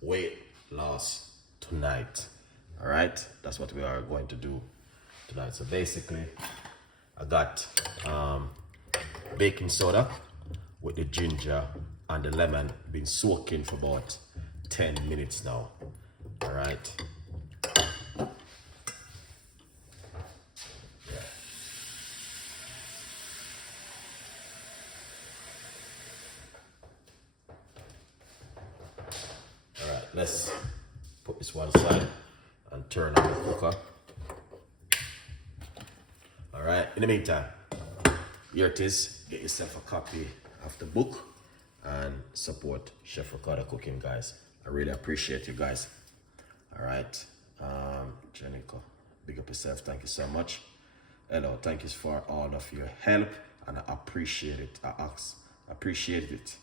weight loss tonight. All right, that's what we are going to do tonight. So basically, I got baking soda with the ginger and the lemon been soaking for about 10 minutes now. All right. All right, let's put this one aside and turn on the cooker. All right, in the meantime, here it is. Get yourself a copy of the book and support Chef Ricardo Cooking, guys. I really appreciate you guys. All right, Jenica, big up yourself. Thank you so much. Hello, thank you for all of your help, and I appreciate it. Appreciate it.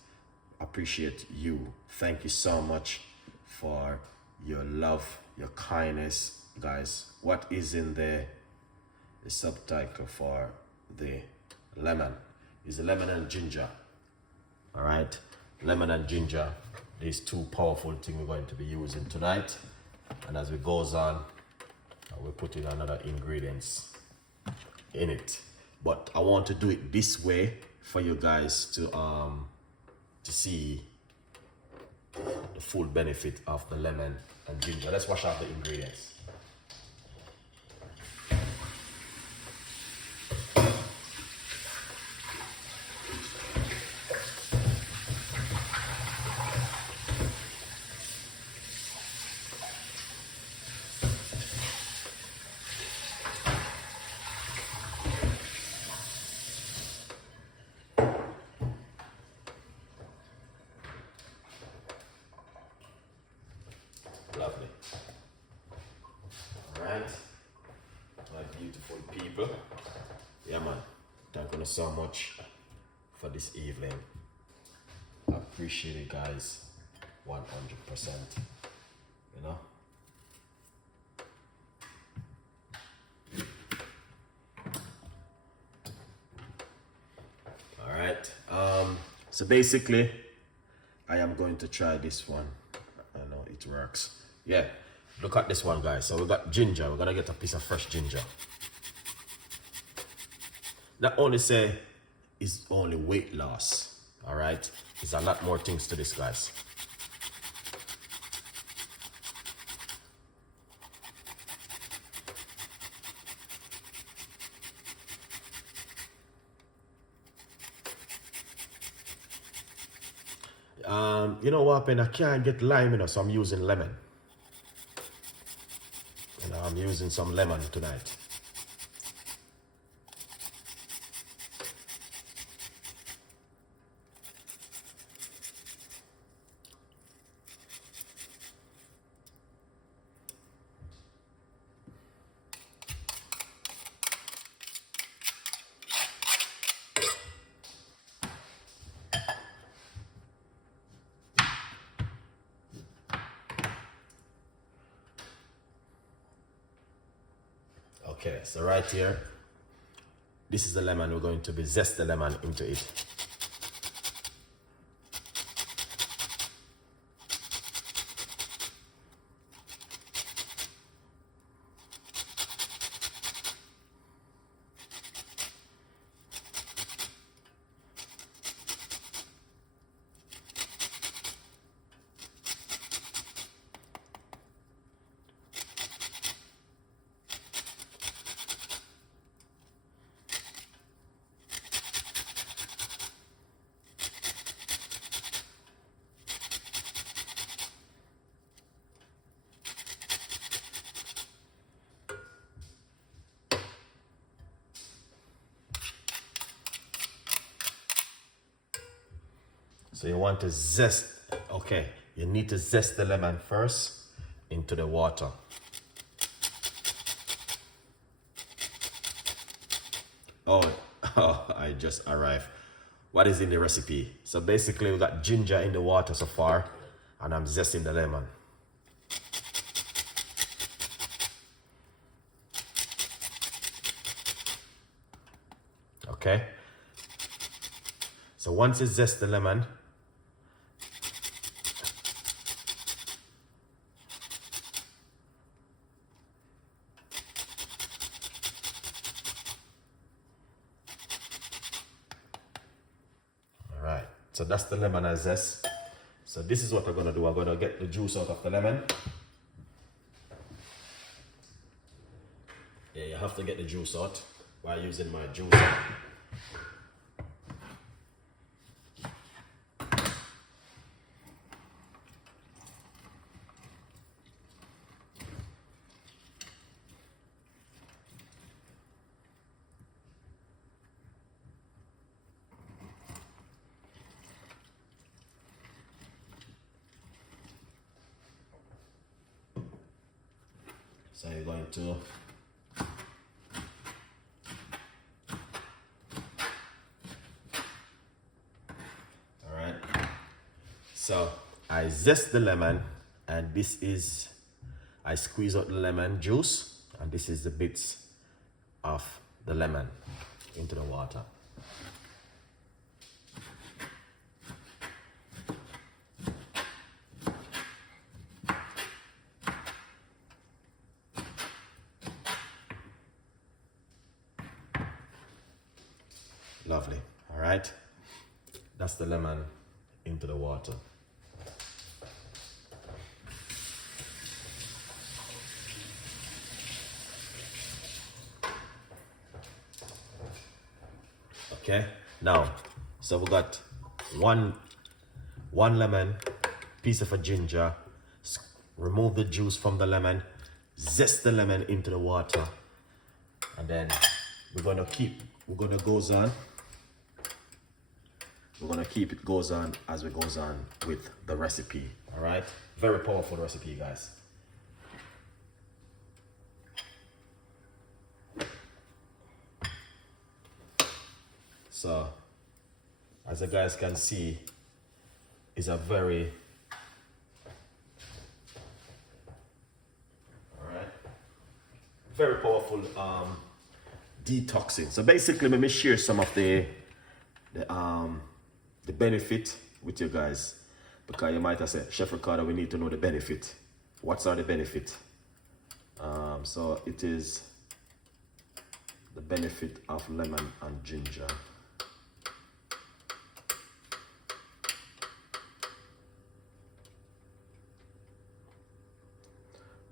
Appreciate you. Thank you so much for your love, your kindness, guys. What is in the subtitle for the lemon is the lemon and ginger. All right, lemon and ginger, these two powerful things we're going to be using tonight. And as it goes on, we're putting another ingredients in it, but I want to do it this way for you guys to see the full benefit of the lemon and ginger. Let's wash out the ingredients. Lovely. All right, my beautiful people. Yeah, man. Thank you so much for this evening. I appreciate it, guys. 100%. You know. All right. So basically, I am going to try this one. I know it works. Yeah, look at this one, guys. So we got ginger. We're gonna get a piece of fresh ginger. Not only say it's only weight loss, all right? There's a lot more things to this, guys. You know what, I can't get lime, you know, so I'm using lemon. You know, I'm using some lemon tonight. Okay, so right here, this is the lemon. We're going to be zest the lemon into it. So you want to zest, okay, you need to zest the lemon first into the water. Oh, I just arrived. What is in the recipe? So basically we got ginger in the water so far, and I'm zesting the lemon. Okay. So once you zest the lemon, So that's the lemon and zest. So this is what I'm gonna do. I'm gonna get the juice out of the lemon. Yeah, you have to get the juice out while using my juicer. So you're going to So I zest the lemon, and this is, I squeeze out the lemon juice, and this is the bits of the lemon into the water. Lovely, all right? That's the lemon into the water. Okay, now, so we got one lemon, piece of a ginger, remove the juice from the lemon, zest the lemon into the water, and then we're gonna keep it goes on as we goes on with the recipe. All right, very powerful recipe, guys. So, as you guys can see, it's a very, very powerful detoxing. So basically, let me share some of the benefit with you guys, because you might have said, Chef Ricardo, we need to know the benefit. What's are the benefit? So it is the benefit of lemon and ginger.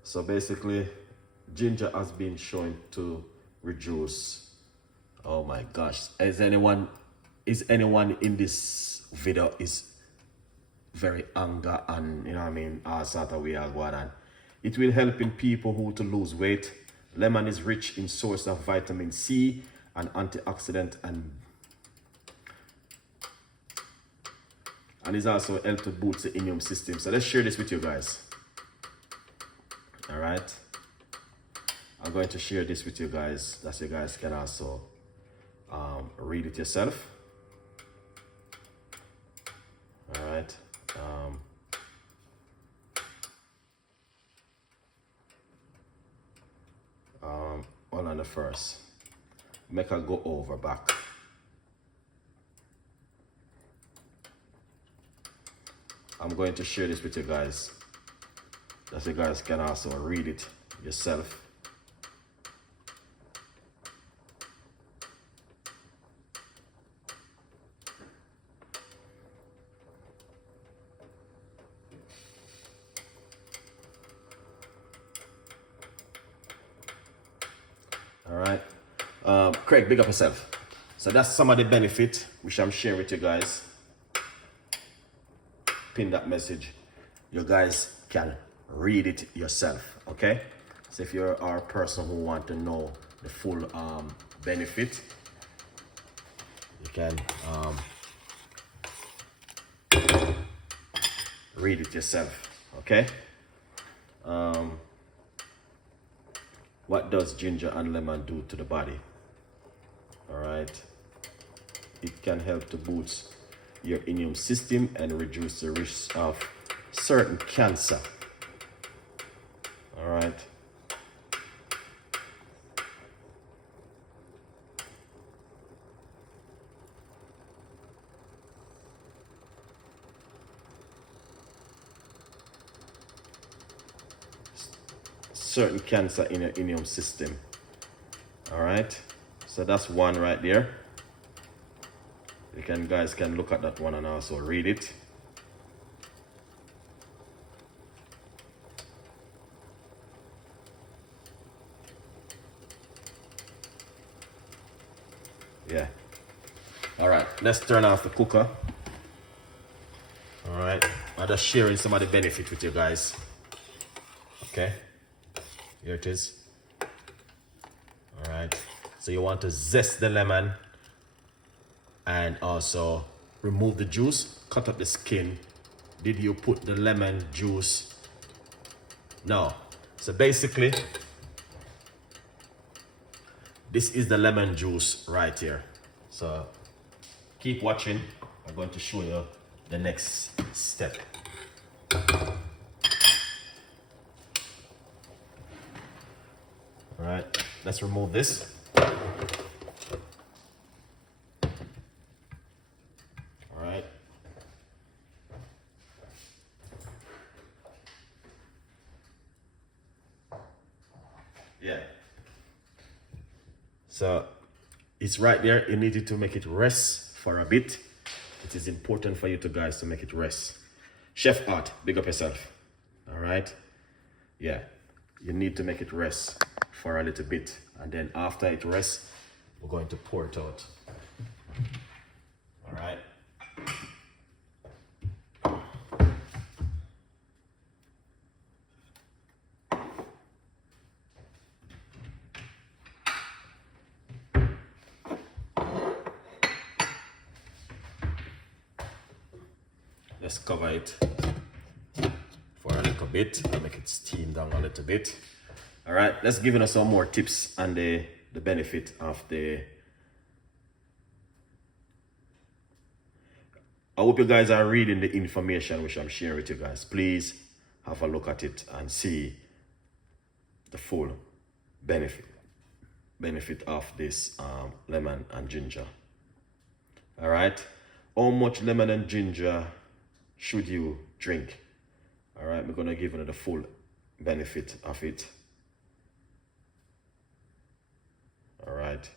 So basically, ginger has been shown to reduce, oh my gosh, is anyone in this video is very anger and, you know what I mean, all sort of way are going on. It will help in people who to lose weight. Lemon is rich in source of vitamin C and antioxidant, and is also help to boost the immune system. So let's share this with you guys. All right, I'm going to share this with you guys, that you guys can also read it yourself. All right, all on the first, make a go over back. I'm going to share this with you guys, that you guys can also read it yourself. All right, Craig, big up yourself. So that's some of the benefit which I'm sharing with you guys. Pin that message. You guys can read it yourself, okay? So if you're a person who want to know the full benefit, you can read it yourself, okay? What does ginger and lemon do to the body? All right, it can help to boost your immune system and reduce the risk of certain cancer. All right. Certain cancer in your immune system. All right. So that's one right there. guys can look at that one and also read it. Yeah. All right, let's turn off the cooker. All right, I'm just sharing some of the benefit with you guys. Okay, here it is. All right, so you want to zest the lemon and also remove the juice, cut up the skin. Did you put the lemon juice? No. So basically, this is the lemon juice right here. So keep watching. I'm going to show you the next step. All right, let's remove this. All right. Yeah. So it's right there. You needed to make it rest for a bit. It is important for you guys to make it rest. Chef Art, big up yourself. All right. Yeah. You need to make it rest for a little bit. And then after it rests, we're going to pour it out. All right. Let's cover it for a little bit and make it steam down a little bit. All right, let's give you some more tips and the benefit of the. I hope you guys are reading the information which I'm sharing with you guys. Please have a look at it and see the full benefit of this lemon and ginger. All right, how much lemon and ginger should you drink? All right, we're gonna give you the full benefit of it. All right,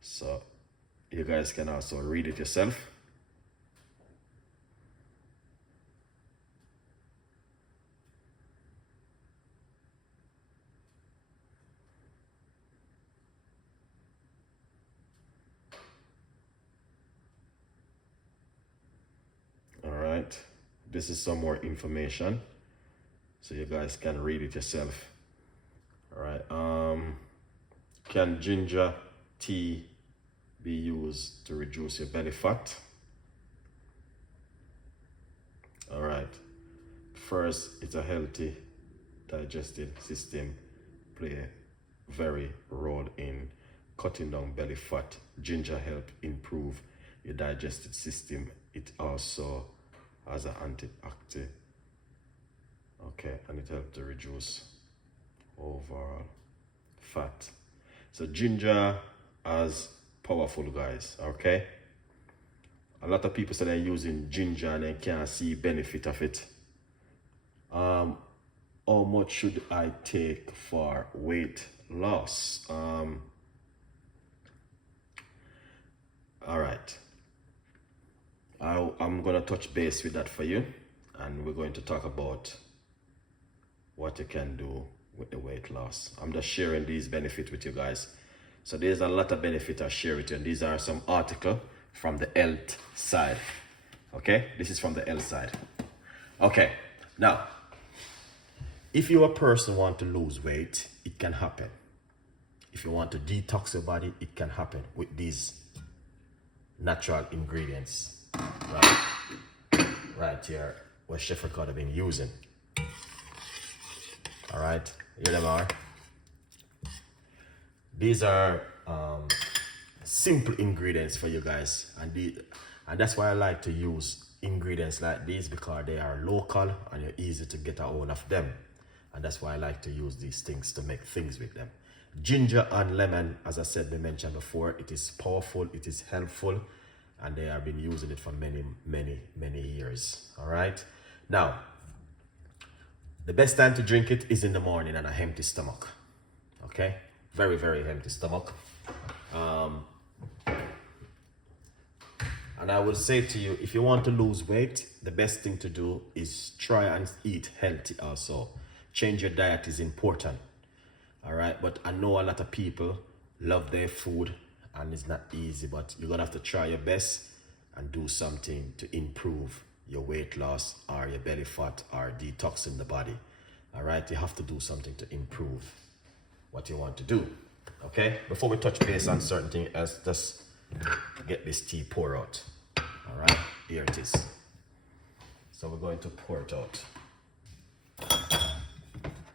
so you guys can also read it yourself. All right, this is some more information so you guys can read it yourself. All right, can ginger tea be used to reduce your belly fat? All right, first, it's a healthy digestive system, play a very role in cutting down belly fat. Ginger help improve your digestive system. It also has an antioxidant, okay, and it helps to reduce overall fat. So ginger is powerful, guys, okay? A lot of people say they're using ginger and they can't see benefit of it. How much should I take for weight loss? All right. I'm gonna touch base with that for you, and we're going to talk about what you can do with the weight loss. I'm just sharing these benefits with you guys. So there's a lot of benefit I share with you, and these are some articles from the health side. Okay, this is from the health side. Okay, now, if you a person want to lose weight, it can happen. If you want to detox your body, it can happen with these natural ingredients. Right here, what Chef Ricardo been using. All right, here them are. These are simple ingredients for you guys, and that's why I like to use ingredients like these, because they are local and you're easy to get a hold of them, and that's why I like to use these things to make things with them. Ginger and lemon, as I said, we mentioned before, it is powerful, it is helpful, and they have been using it for many years. All right, now the best time to drink it is in the morning on an empty stomach. Okay, very empty stomach. And I would say to you, if you want to lose weight, the best thing to do is try and eat healthy also. Change your diet is important. All right, but I know a lot of people love their food and it's not easy, but you're gonna have to try your best and do something to improve your weight loss or your belly fat or detoxing the body. All right, you have to do something to improve what you want to do. Okay, before we touch base on certain things, let's just get this tea pour out. All right, here it is. So we're going to pour it out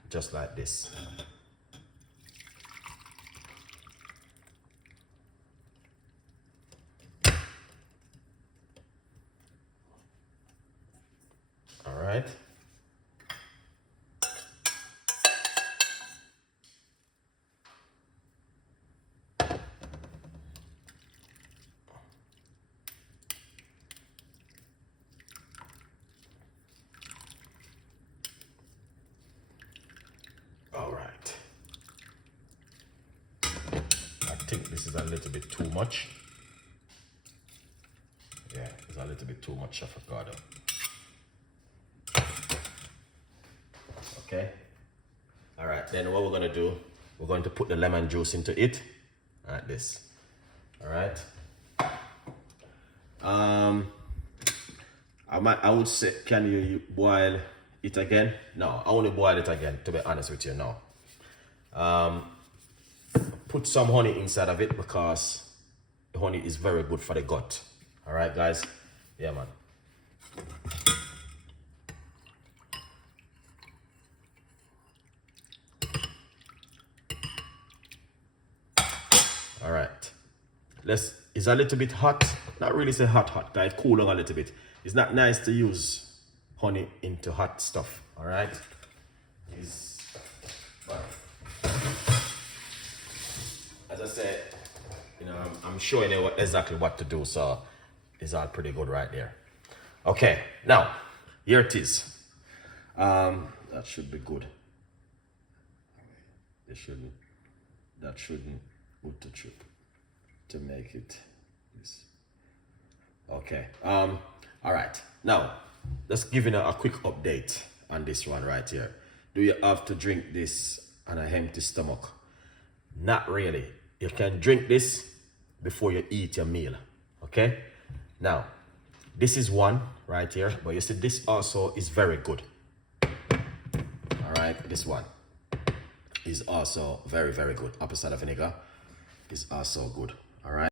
just like this. All right. All right. I think this is a little bit too much. Yeah, it's a little bit too much, Chef Ricardo. Okay. All right, then what we're gonna do, we're going to put the lemon juice into it, like this. All right. I would say, can you boil it again? No, I want to boil it again, to be honest with you, no. Put some honey inside of it because the honey is very good for the gut. All right, guys? Yeah, man. All right. It's a little bit hot. Not really say hot, guys. Cool down a little bit. It's not nice to use honey into hot stuff. All right. As I said, you know, I'm showing you exactly what to do, so it's all pretty good right there. Okay, now here it is. That should be good. That shouldn't go to chip to make it this. Okay. All right. Now, let's give you a quick update on this one right here. Do you have to drink this on an empty stomach? Not really. You can drink this before you eat your meal. Okay. Now, this is one right here, but you see this also is very good. All right. This one is also very, very good. Apple cider vinegar is also good. All right.